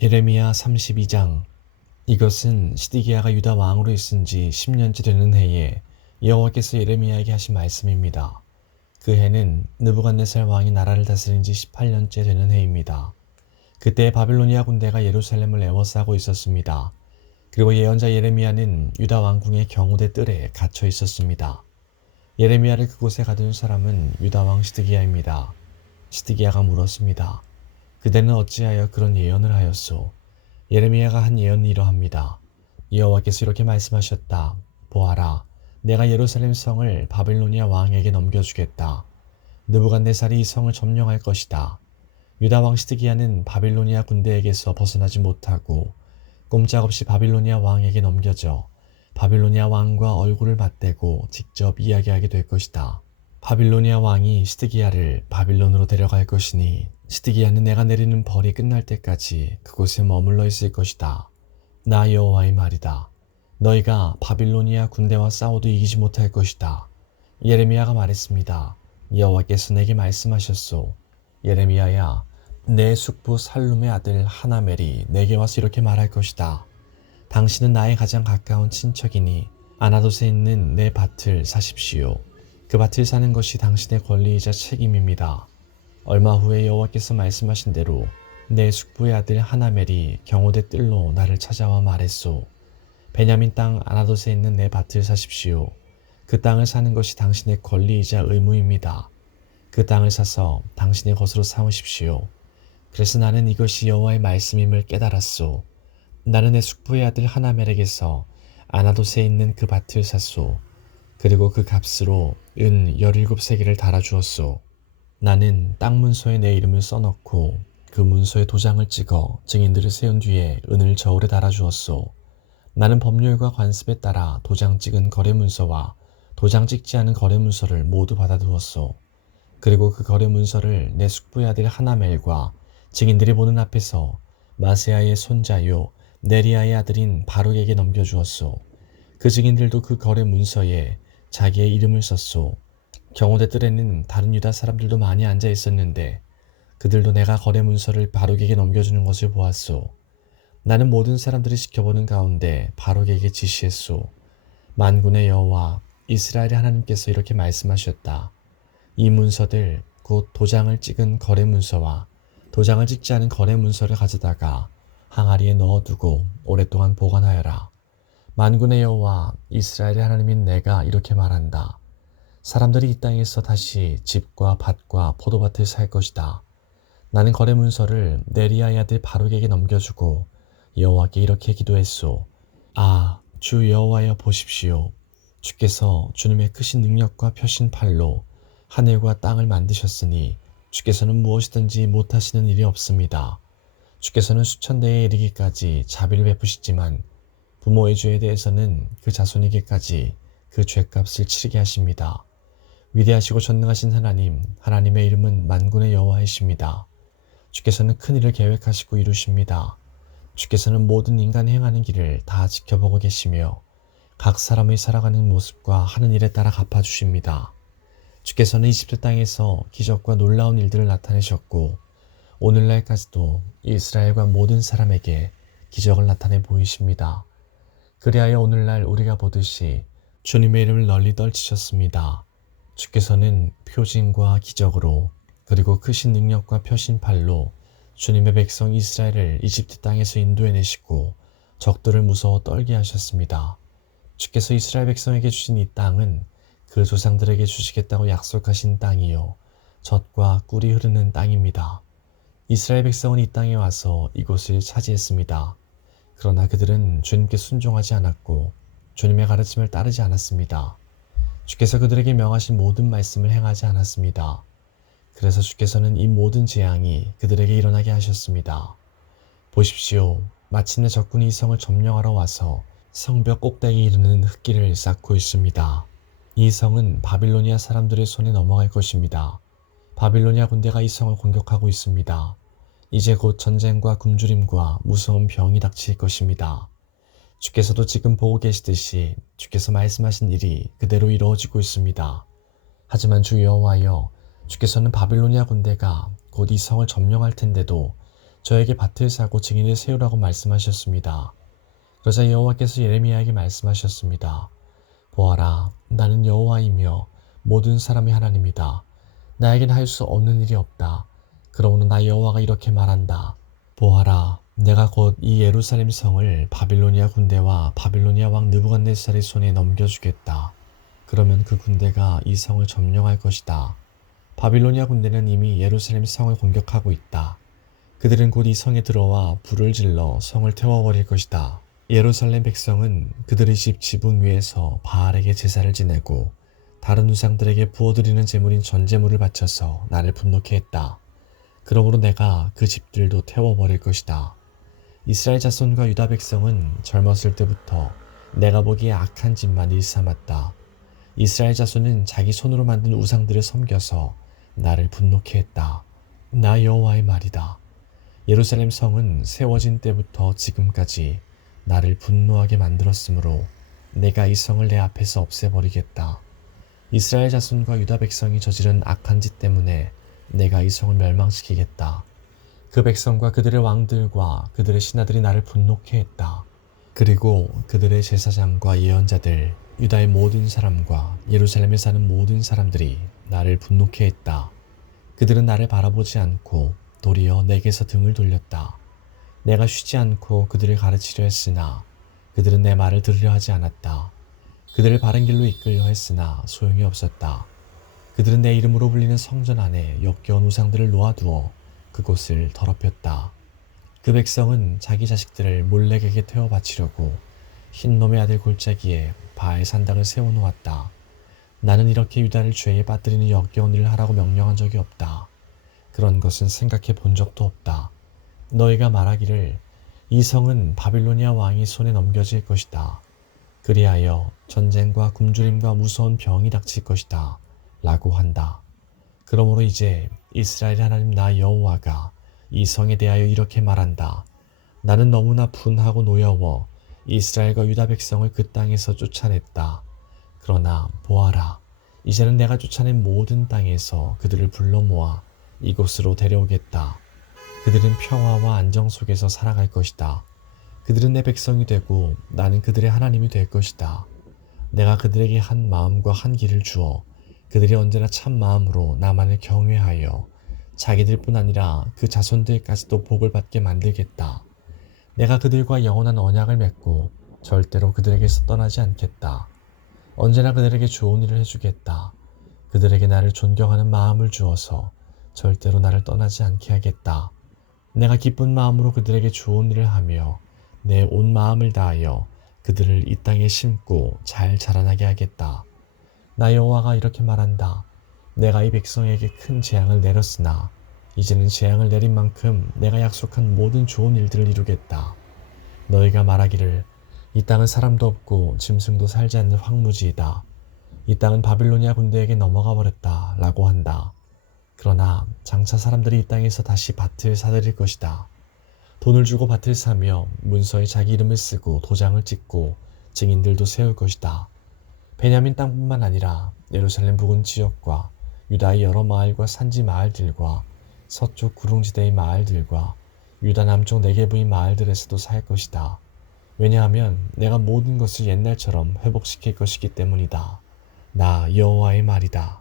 예레미야 32장. 이것은 시드기야가 유다 왕으로 있은 지 10년째 되는 해에 여호와께서 예레미야에게 하신 말씀입니다. 그 해는 느부갓네살 왕이 나라를 다스린 지 18년째 되는 해입니다. 그때 바빌로니아 군대가 예루살렘을 에워싸고 있었습니다. 그리고 예언자 예레미야는 유다 왕궁의 경호대 뜰에 갇혀 있었습니다. 예레미야를 그곳에 가둔 사람은 유다 왕 시드기야입니다. 시드기야가 물었습니다. 그대는 어찌하여 그런 예언을 하였소? 예레미야가 한 예언이 이러합니다. 여호와께서 이렇게 말씀하셨다. 보아라, 내가 예루살렘 성을 바빌로니아 왕에게 넘겨주겠다. 느부갓네살이 이 성을 점령할 것이다. 유다 왕 시드기야는 바빌로니아 군대에게서 벗어나지 못하고 꼼짝없이 바빌로니아 왕에게 넘겨져 바빌로니아 왕과 얼굴을 맞대고 직접 이야기하게 될 것이다. 바빌로니아 왕이 시드기야를 바빌론으로 데려갈 것이니 시드기야는 내가 내리는 벌이 끝날 때까지 그곳에 머물러 있을 것이다. 나 여호와의 말이다. 너희가 바빌로니아 군대와 싸워도 이기지 못할 것이다. 예레미야가 말했습니다. 여호와께서 내게 말씀하셨소. 예레미야야, 내 숙부 살룸의 아들 하나멜이 내게 와서 이렇게 말할 것이다. 당신은 나의 가장 가까운 친척이니 아나돗에 있는 내 밭을 사십시오. 그 밭을 사는 것이 당신의 권리이자 책임입니다. 얼마 후에 여호와께서 말씀하신 대로 내 숙부의 아들 하나멜이 경호대 뜰로 나를 찾아와 말했소. 베냐민 땅 아나돗에 있는 내 밭을 사십시오. 그 땅을 사는 것이 당신의 권리이자 의무입니다. 그 땅을 사서 당신의 것으로 삼으십시오. 그래서 나는 이것이 여호와의 말씀임을 깨달았소. 나는 내 숙부의 아들 하나멜에게서 아나돗에 있는 그 밭을 샀소. 그리고 그 값으로 은 17세겔을 달아주었소. 나는 땅 문서에 내 이름을 써넣고 그 문서에 도장을 찍어 증인들을 세운 뒤에 은을 저울에 달아주었소. 나는 법률과 관습에 따라 도장 찍은 거래 문서와 도장 찍지 않은 거래 문서를 모두 받아두었소. 그리고 그 거래 문서를 내 숙부의 아들 하나멜과 증인들이 보는 앞에서 마세아의 손자요 네리아의 아들인 바룩에게 넘겨주었소. 그 증인들도 그 거래 문서에 자기의 이름을 썼소. 경호대 뜰에는 다른 유다 사람들도 많이 앉아 있었는데 그들도 내가 거래 문서를 바룩에게 넘겨주는 것을 보았소. 나는 모든 사람들이 지켜보는 가운데 바룩에게 지시했소. 만군의 여호와 이스라엘의 하나님께서 이렇게 말씀하셨다. 이 문서들 곧 도장을 찍은 거래 문서와 도장을 찍지 않은 거래 문서를 가져다가 항아리에 넣어두고 오랫동안 보관하여라. 만군의 여호와 이스라엘의 하나님인 내가 이렇게 말한다. 사람들이 이 땅에서 다시 집과 밭과 포도밭을 살 것이다. 나는 거래 문서를 네리아의 아들 바룩에게 넘겨주고 여호와께 이렇게 기도했소. 아, 주 여호와여 보십시오. 주께서 주님의 크신 능력과 펴신 팔로 하늘과 땅을 만드셨으니 주께서는 무엇이든지 못하시는 일이 없습니다. 주께서는 수천 대에 이르기까지 자비를 베푸시지만 부모의 죄에 대해서는 그 자손에게까지 그 죄값을 치르게 하십니다. 위대하시고 전능하신 하나님, 하나님의 이름은 만군의 여호와이십니다. 주께서는 큰 일을 계획하시고 이루십니다. 주께서는 모든 인간이 행하는 길을 다 지켜보고 계시며 각 사람의 살아가는 모습과 하는 일에 따라 갚아주십니다. 주께서는 이집트 땅에서 기적과 놀라운 일들을 나타내셨고 오늘날까지도 이스라엘과 모든 사람에게 기적을 나타내 보이십니다. 그리하여 오늘날 우리가 보듯이 주님의 이름을 널리 떨치셨습니다. 주께서는 표징과 기적으로 그리고 크신 능력과 펴신 팔로 주님의 백성 이스라엘을 이집트 땅에서 인도해내시고 적들을 무서워 떨게 하셨습니다. 주께서 이스라엘 백성에게 주신 이 땅은 그 조상들에게 주시겠다고 약속하신 땅이요 젖과 꿀이 흐르는 땅입니다. 이스라엘 백성은 이 땅에 와서 이곳을 차지했습니다. 그러나 그들은 주님께 순종하지 않았고 주님의 가르침을 따르지 않았습니다. 주께서 그들에게 명하신 모든 말씀을 행하지 않았습니다. 그래서 주께서는 이 모든 재앙이 그들에게 일어나게 하셨습니다. 보십시오. 마침내 적군이 이 성을 점령하러 와서 성벽 꼭대기에 이르는 흙길을 쌓고 있습니다. 이 성은 바빌로니아 사람들의 손에 넘어갈 것입니다. 바빌로니아 군대가 이 성을 공격하고 있습니다. 이제 곧 전쟁과 굶주림과 무서운 병이 닥칠 것입니다. 주께서도 지금 보고 계시듯이 주께서 말씀하신 일이 그대로 이루어지고 있습니다. 하지만 주 여호와여, 주께서는 바빌로니아 군대가 곧 이 성을 점령할 텐데도 저에게 밭을 사고 증인을 세우라고 말씀하셨습니다. 그러자 여호와께서 예레미야에게 말씀하셨습니다. 보아라, 나는 여호와이며 모든 사람의 하나님이다. 나에겐 할 수 없는 일이 없다. 그러므로 나 여호와가 이렇게 말한다. 보아라, 내가 곧 이 예루살렘 성을 바빌로니아 군대와 바빌로니아 왕 느부갓네살의 손에 넘겨주겠다. 그러면 그 군대가 이 성을 점령할 것이다. 바빌로니아 군대는 이미 예루살렘 성을 공격하고 있다. 그들은 곧 이 성에 들어와 불을 질러 성을 태워버릴 것이다. 예루살렘 백성은 그들의 집 지붕 위에서 바알에게 제사를 지내고 다른 우상들에게 부어드리는 제물인 전제물을 바쳐서 나를 분노케 했다. 그러므로 내가 그 집들도 태워버릴 것이다. 이스라엘 자손과 유다 백성은 젊었을 때부터 내가 보기에 악한 짓만 일삼았다. 이스라엘 자손은 자기 손으로 만든 우상들을 섬겨서 나를 분노케 했다. 나 여호와의 말이다. 예루살렘 성은 세워진 때부터 지금까지 나를 분노하게 만들었으므로 내가 이 성을 내 앞에서 없애버리겠다. 이스라엘 자손과 유다 백성이 저지른 악한 짓 때문에 내가 이 성을 멸망시키겠다. 그 백성과 그들의 왕들과 그들의 신하들이 나를 분노케 했다. 그리고 그들의 제사장과 예언자들, 유다의 모든 사람과 예루살렘에 사는 모든 사람들이 나를 분노케 했다. 그들은 나를 바라보지 않고 도리어 내게서 등을 돌렸다. 내가 쉬지 않고 그들을 가르치려 했으나 그들은 내 말을 들으려 하지 않았다. 그들을 바른 길로 이끌려 했으나 소용이 없었다. 그들은 내 이름으로 불리는 성전 안에 역겨운 우상들을 놓아두어 그곳을 더럽혔다. 그 백성은 자기 자식들을 몰렉에게 태워 바치려고 흰놈의 아들 골짜기에 바알 산당을 세워놓았다. 나는 이렇게 유다를 죄에 빠뜨리는 역겨운 일을 하라고 명령한 적이 없다. 그런 것은 생각해 본 적도 없다. 너희가 말하기를 이 성은 바빌로니아 왕이 손에 넘겨질 것이다. 그리하여 전쟁과 굶주림과 무서운 병이 닥칠 것이다. 라고 한다. 그러므로 이제 이스라엘 하나님 나 여호와가 이 성에 대하여 이렇게 말한다. 나는 너무나 분하고 노여워 이스라엘과 유다 백성을 그 땅에서 쫓아냈다. 그러나 보아라, 이제는 내가 쫓아낸 모든 땅에서 그들을 불러 모아 이곳으로 데려오겠다. 그들은 평화와 안정 속에서 살아갈 것이다. 그들은 내 백성이 되고 나는 그들의 하나님이 될 것이다. 내가 그들에게 한 마음과 한 길을 주어 그들이 언제나 참 마음으로 나만을 경외하여 자기들뿐 아니라 그 자손들까지도 복을 받게 만들겠다. 내가 그들과 영원한 언약을 맺고 절대로 그들에게서 떠나지 않겠다. 언제나 그들에게 좋은 일을 해주겠다. 그들에게 나를 존경하는 마음을 주어서 절대로 나를 떠나지 않게 하겠다. 내가 기쁜 마음으로 그들에게 좋은 일을 하며 내 온 마음을 다하여 그들을 이 땅에 심고 잘 자라나게 하겠다. 나 여호와가 이렇게 말한다. 내가 이 백성에게 큰 재앙을 내렸으나 이제는 재앙을 내린 만큼 내가 약속한 모든 좋은 일들을 이루겠다. 너희가 말하기를 이 땅은 사람도 없고 짐승도 살지 않는 황무지이다. 이 땅은 바빌로니아 군대에게 넘어가 버렸다 라고 한다. 그러나 장차 사람들이 이 땅에서 다시 밭을 사들일 것이다. 돈을 주고 밭을 사며 문서에 자기 이름을 쓰고 도장을 찍고 증인들도 세울 것이다. 베냐민 땅뿐만 아니라 예루살렘 부근 지역과 유다의 여러 마을과 산지 마을들과 서쪽 구릉지대의 마을들과 유다 남쪽 네게부의 마을들에서도 살 것이다. 왜냐하면 내가 모든 것을 옛날처럼 회복시킬 것이기 때문이다. 나 여호와의 말이다.